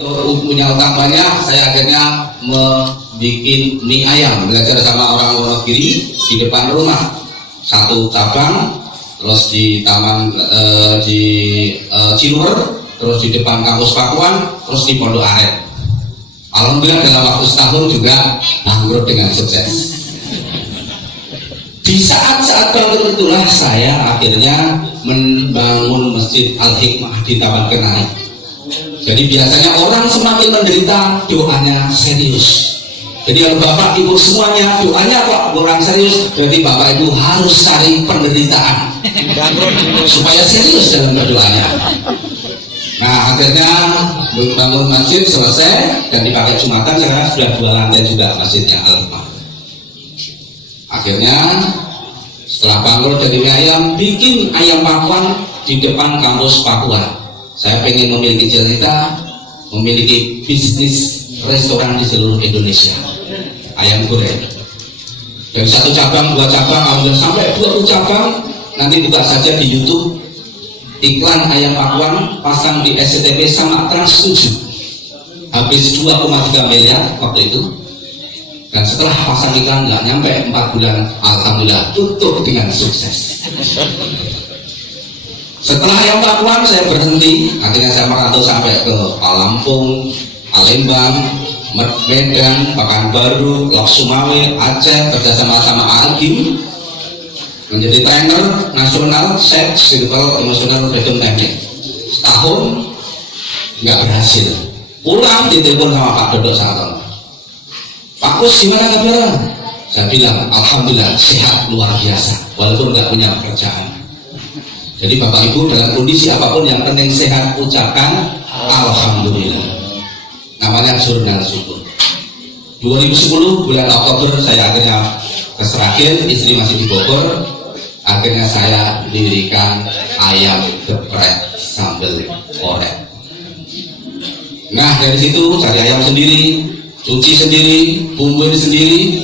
punya utang banyak, saya akhirnya membuat mie ayam, belajar sama orang Wonogiri di depan rumah, satu cabang, terus di taman di Ciluwer, terus di depan kampus Pakuan, terus di Pondok Aren. Alhamdulillah dalam waktu setahun juga bangkrut dengan sukses. Di saat-saat bangkrut itulah saya akhirnya membangun Masjid Al-Hikmah di Taman Kenari. Jadi biasanya orang semakin menderita, doanya serius. Jadi kalau bapak ibu semuanya doanya kok kurang serius, berarti bapak ibu harus cari penderitaan supaya serius dalam berdoanya. Nah akhirnya membangun masjid selesai dan dipakai Jumatan, sekarang sudah 2 lantai juga masjidnya Al-Hikmah. Akhirnya setelah bangkrut dari mie ayam, bikin ayam Pakuan di depan kampus Pakuan. Saya pengen memiliki cerita, memiliki bisnis restoran di seluruh Indonesia, ayam goreng. Dari 1 cabang, 2 cabang, alhamdulillah sampai 20 cabang. Nanti buka saja di YouTube, iklan ayam Pakuan pasang di SCTV sama Trans 7, habis 2,3 miliar waktu itu. Dan setelah pasang iklan nggak nyampe 4 bulan, alhamdulillah tutup dengan sukses. Setelah ayam Pakuan saya berhenti, akhirnya saya merantau sampai ke Lampung, Palembang, Medan, Pekanbaru, Lok Sumawe, Aceh, kerjasama sama Algim, menjadi trainer nasional set spiritual emosional freedom teknik. Setahun nggak berhasil. Pulang ditelepon sama Pak Dodok Sartono, Pak Kus gimana kabarnya? Saya bilang alhamdulillah sehat luar biasa walaupun nggak punya pekerjaan. Jadi bapak ibu dalam kondisi apapun yang penting sehat ucapkan alhamdulillah. Namanya jurnal syukur. 2010 bulan Oktober saya akhirnya ke Seragen, istri masih di Bogor. Akhirnya saya dirikan ayam geprek sambal orek. Nah dari situ cari ayam sendiri, cuci sendiri, bumbuin sendiri.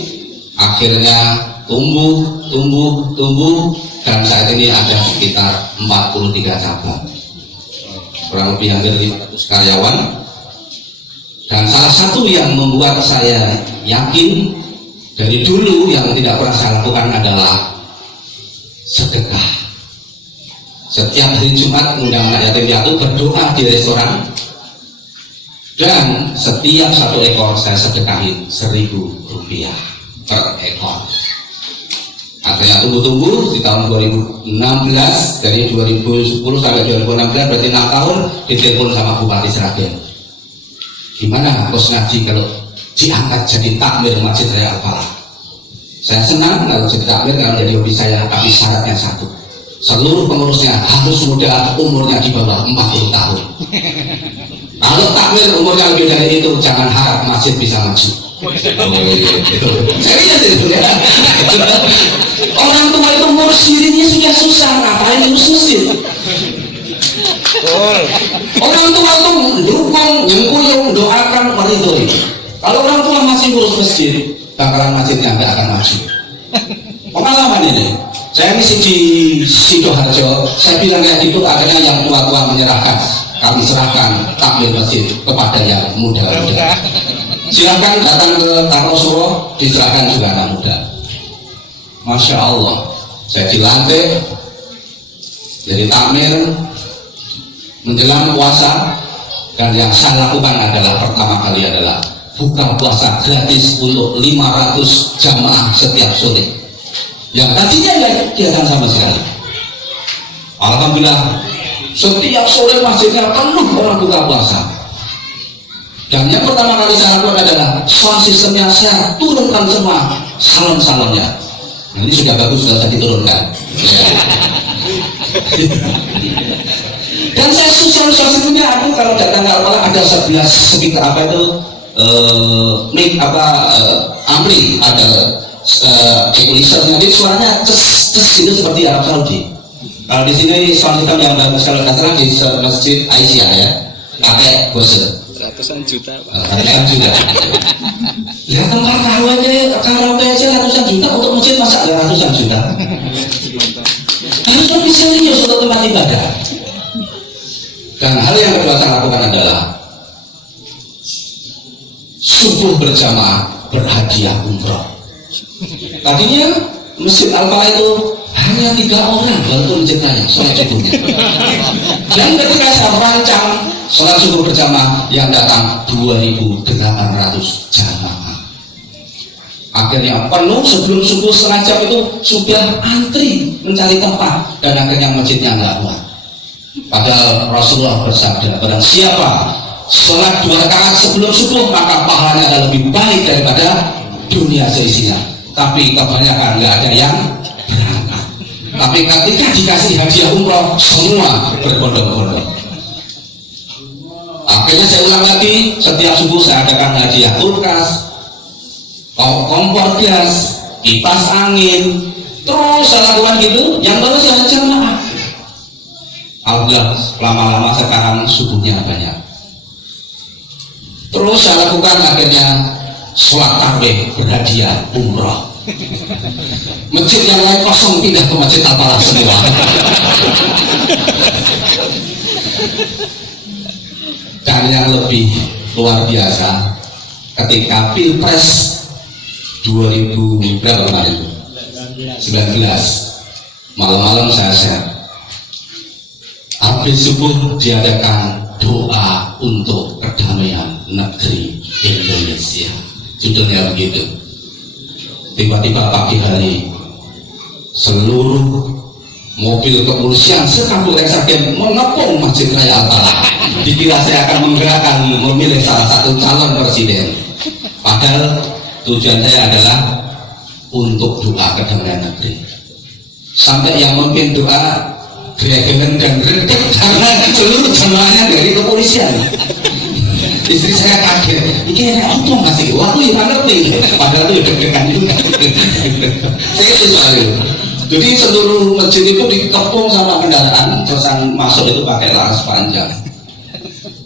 Akhirnya tumbuh dan saat ini ada sekitar 43 cabang, kurang lebih hampir 500 karyawan. Dan salah satu yang membuat saya yakin dari dulu yang tidak pernah saya lakukan adalah sedekah. Setiap hari Jumat undang anak yatim piatu berdoa di restoran, dan setiap 1 ekor saya sedekahin 1.000 rupiah per ekor. Akhirnya tumbuh di tahun 2016, dari 2010 sampai 2016 berarti 6 tahun. Ditelepon sama Bupati Seragen, gimana Bos Ngaji kalau diangkat jadi takmir Masjid Raya Al-Falah? Saya senang kalau jadi takmir, kalau jadi hobi saya, tapi syaratnya satu, seluruh pengurusnya harus muda, umurnya di bawah 40 tahun. Kalau takmir umurnya lebih dari itu, jangan harap masjid bisa maju. Orang tua itu ngurus dirinya sudah susah, ngapain ngurus masjid? Orang tua itu dukung, nyengkuyung, doakan, meridhoi. Kalau orang tua masih ngurus masjid, bakalan masjidnya nggak akan maju. Pengalaman ini, saya misi di Sidoarjo, saya bilang kayak gitu, akhirnya yang tua-tua menyerahkan, kami serahkan takmir masjid kepada yang muda-muda. Silakan datang ke Karnosuro, diserahkan juga anak muda. Masya Allah, saya dilantik jadi takmir menjelang puasa, dan yang saya lakukan adalah pertama kali adalah buka puasa gratis untuk 500 jamaah setiap sore yang tadinya nggak kegiatan sama sekali. Alhamdulillah setiap sore masjidnya penuh orang buka puasa. Dan yang pertama kali saya lakukan adalah sound sistemnya saya turunkan semua salon-salonnya. Nah, ini sudah bagus, sudah bisa diturunkan. Dan saya sosialisasinya, aku kalau datang ke Al-Falah ada 11 speaker apa itu mic ampli, ada equalizer, jadi suaranya ces itu seperti Arab Saudi. Kalau di sini sound system yang bagus kalau nggak salah di Masjid Aisyah ya, pakai Bose. Ratusan juta Pak. Ratusan juta. Ya tempat karaoke aja ratusan juta, untuk masjid masa nggak ratusan juta? Harus lebih serius untuk tempat ibadah. Dan hal yang kedua saya lakukan adalah subuh berjamaah berhadiah umroh. Tadinya Masjid Al-Falah itu hanya 3 orang walaupun masjid raya sholat subuhnya. Dan ketika saya merancang sholat subuh berjamaah yang datang 2.800 jamaah. Akhirnya penuh sebelum subuh setengah jam itu sudah antri mencari tempat dan akhirnya masjidnya nggak kuat. Padahal Rasulullah bersabda, barang siapa sholat 2 rakaat sebelum subuh maka pahalanya adalah lebih baik daripada dunia seisinya. Tapi kebanyakan nggak ada yang berangkat. Tapi ketika dikasih hadiah umroh semua berbondong-bondong. Akhirnya saya ulang lagi, setiap subuh saya adakan hadiah kulkas, kompor gas, kipas angin, terus saya lakukan gitu. Yang baru saya jamaah. Alhamdulillah lama-lama sekarang subuhnya banyak. Terus saya lakukan akhirnya sholat tarawih berhadiah umroh. Masjid yang lain kosong pindah ke Masjid Al-Falah semua. Dan yang lebih luar biasa ketika Pilpres 2000 berapa kemarin? 19. Malam-malam saya share. Habis subuh diadakan doa untuk perdamaian negeri Indonesia. Judulnya begitu. Tiba-tiba pagi hari seluruh mobil kepolisian sekampung Eksagen mengepung Masjid Raya Al-Falah. Dikira saya akan menggerakkan memilih salah satu calon presiden. Padahal tujuan saya adalah untuk doa kedamaian negeri. Sampai yang memimpin doa geregelan dan redek karena seluruh jemaahnya dari kepolisian. Istri saya kaget, ini apa masih waktu yang ngerti, padahal itu deg-degan juga. Serius sekali. Jadi seluruh masjid itu dikepung sama kendaraan, terus yang masuk itu pakai laras panjang.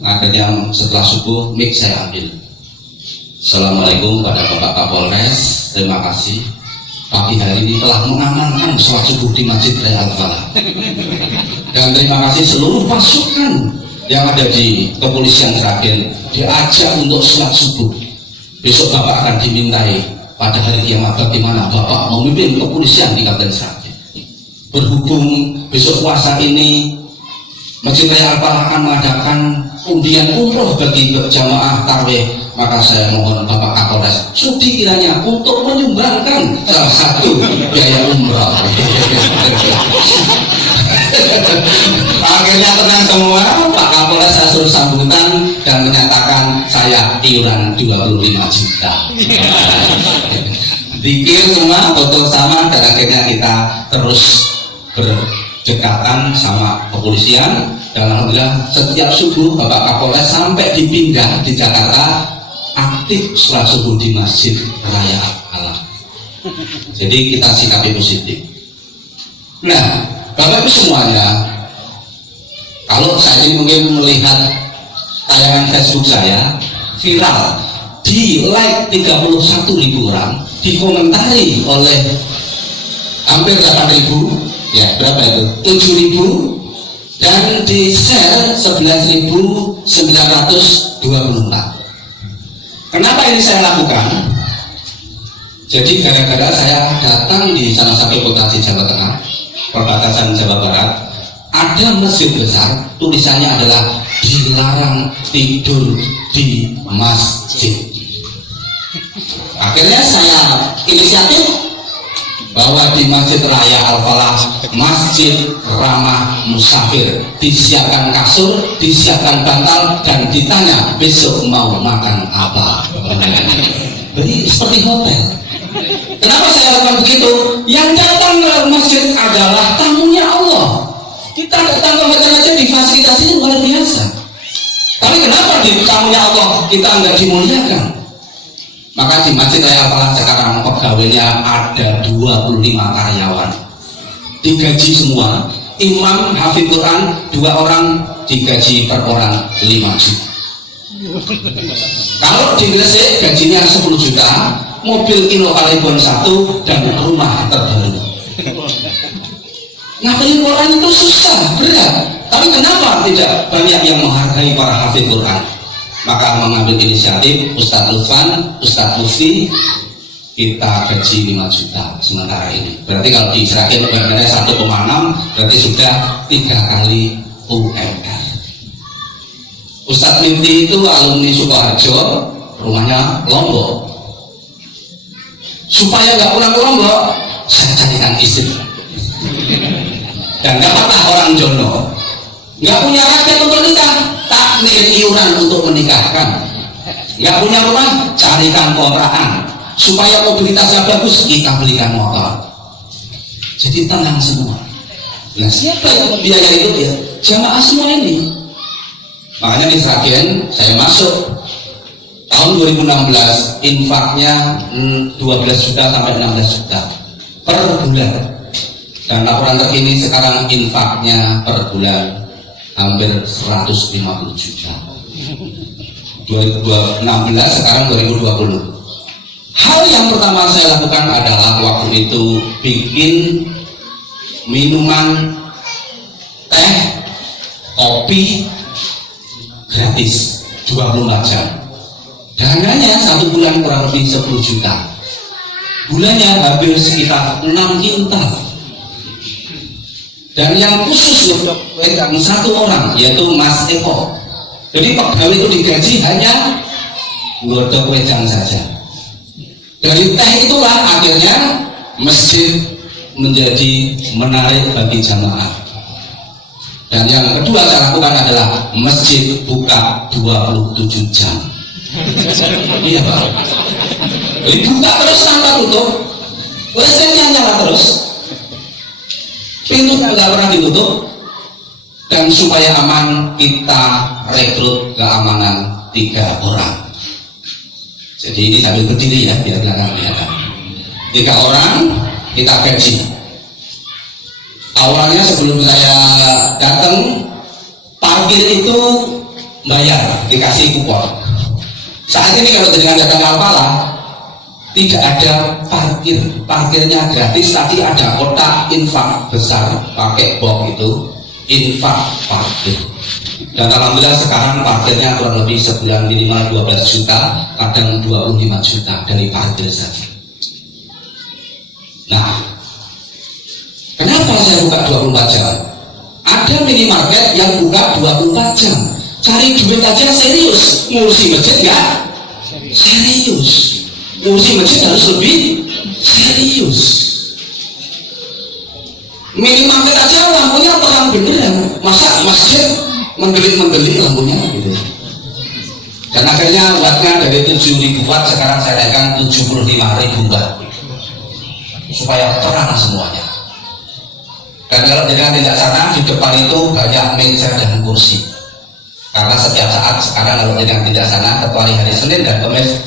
Akhirnya setelah subuh mic saya ambil. Assalamualaikum pada Bapak Kapolres, terima kasih. Pagi hari ini telah mengamankan sholat subuh di Masjid Raya Al-Falah. Dan terima kasih seluruh pasukan yang ada di kepolisian Sragen diajak untuk sholat subuh. Besok Bapak akan dimintai pada hari kiamat bagaimana Bapak memimpin kepolisian di Kabupaten Sragen. Berhubung besok puasa ini Masjid Raya Al-Falah akan mengadakan undian umroh bagi jamaah tarawih, maka saya mohon Bapak Kapolres sudi kiranya untuk menyumbangkan salah satu biaya umroh. Akhirnya tenang semua, Pak Kapolres saya suruh sambutan dan menyatakan saya iuran 25 juta. Dikir semua, foto sama, dan akhirnya kita terus berdekatan sama kepolisian. Dan alhamdulillah setiap subuh Bapak Kapolres sampai dipindah di Jakarta aktif sholat subuh di Masjid Raya Al-Falah. Jadi kita sikapi positif. Nah, Bapak Ibu semuanya, kalau saya ini mungkin melihat tayangan Facebook saya viral, di like 31.000 orang, dikomentari oleh hampir 8.000, ya berapa itu? 7.000, dan di share 11.924. Kenapa ini saya lakukan? Jadi gara-gara saya datang di salah satu kota di Jawa Tengah, perbatasan Jawa Barat, ada masjid besar, tulisannya adalah dilarang tidur di masjid. Akhirnya saya inisiatif bahwa di Masjid Raya Al-Falah, masjid ramah musafir, disiapkan kasur, disiapkan bantal, dan ditanya besok mau makan apa. Jadi seperti hotel. Kenapa saya lakukan begitu? Yang datang ke masjid adalah tamunya Allah. Kita datang ke masjid aja difasilitasi luar biasa. Tapi kenapa di tamunya Allah kita nggak dimuliakan? Maka di Masjid Raya Al-Falah sekarang pegawainya ada 25 karyawan, digaji semua. Imam hafidz Quran 2 orang, digaji per orang 5 juta. Kalau di Gresik gajinya 10 juta, mobil Innova Legion 1 dan rumah terbaru. Ngapain Quran itu susah, berat. Tapi kenapa tidak banyak yang menghargai para hafidz Quran? maka mengambil inisiatif Ustadz Lufan, Ustadz Lutfi, kita gaji 5 juta sementara ini. Berarti kalau diserahkan UMR 1,6 berarti sudah 3 kali UMR. Ustadz Mifti itu alumni Sukoharjo, rumahnya Lombok. Supaya nggak pulang ke Lombok, saya carikan istri. Dan dapatlah orang jono, nggak punya rakyat untuk nikah, takmir iuran untuk menikahkan. Nggak punya rumah, carikan kontrakan. Supaya mobilitasnya bagus, kita belikan motor. Jadi tenang semua. Nah, siapa yang biaya itu ya? Jamaah semua ini. Makanya di Sragen saya masuk tahun 2016, infaknya 12 juta sampai 16 juta per bulan. Dan laporan terkini sekarang infaknya per bulan hampir 150 juta. 2016 sekarang 2020. Hal yang pertama saya lakukan adalah waktu itu bikin minuman teh, kopi gratis 24 jam. Dananya 1 bulan kurang lebih 10 juta. Bulannya hampir sekitar 6 kintal. Dan yang khusus untuk pegang 1 orang yaitu Mas Eko. Jadi pegawai itu digaji hanya nggodok wedang saja. Dari teh itulah akhirnya masjid menjadi menarik bagi jamaah. Dan yang kedua saya lakukan adalah masjid buka 27 jam. Iya Pak. Dibuka terus tanpa tutup. WC-nya nyala terus. Pintu nggak pernah ditutup. Dan supaya aman kita rekrut keamanan 3 orang. Jadi ini sambil berdiri ya, biar belakang kelihatan. 3 orang kita gaji. Awalnya sebelum saya datang, parkir itu bayar, dikasih kupon. Saat ini kalau dengan datang Alpala, tidak ada parkir, parkirnya gratis, tapi ada kotak infak besar pakai box itu, infak parkir. Dan alhamdulillah sekarang parkirnya kurang lebih sebulan minimal 12 juta, kadang 25 juta dari parkir saja. Nah, kenapa saya buka 24 jam? Ada minimarket yang buka 24 jam. Cari duit aja serius, ngurusi masjid enggak? Serius. Ngurusi masjid harus lebih serius. Minimarket aja lampunya terang beneran, masa masjid mendelik-mendelik lampunya gitu. Dan akhirnya wattnya dari 7.000 watt sekarang saya naikkan 75.000 watt supaya terang semuanya. Dan kalau dengan tidak sana, di depan itu banyak meja dan kursi, karena setiap saat sekarang kalau dengan tidak sana, kecuali hari Senin dan Kamis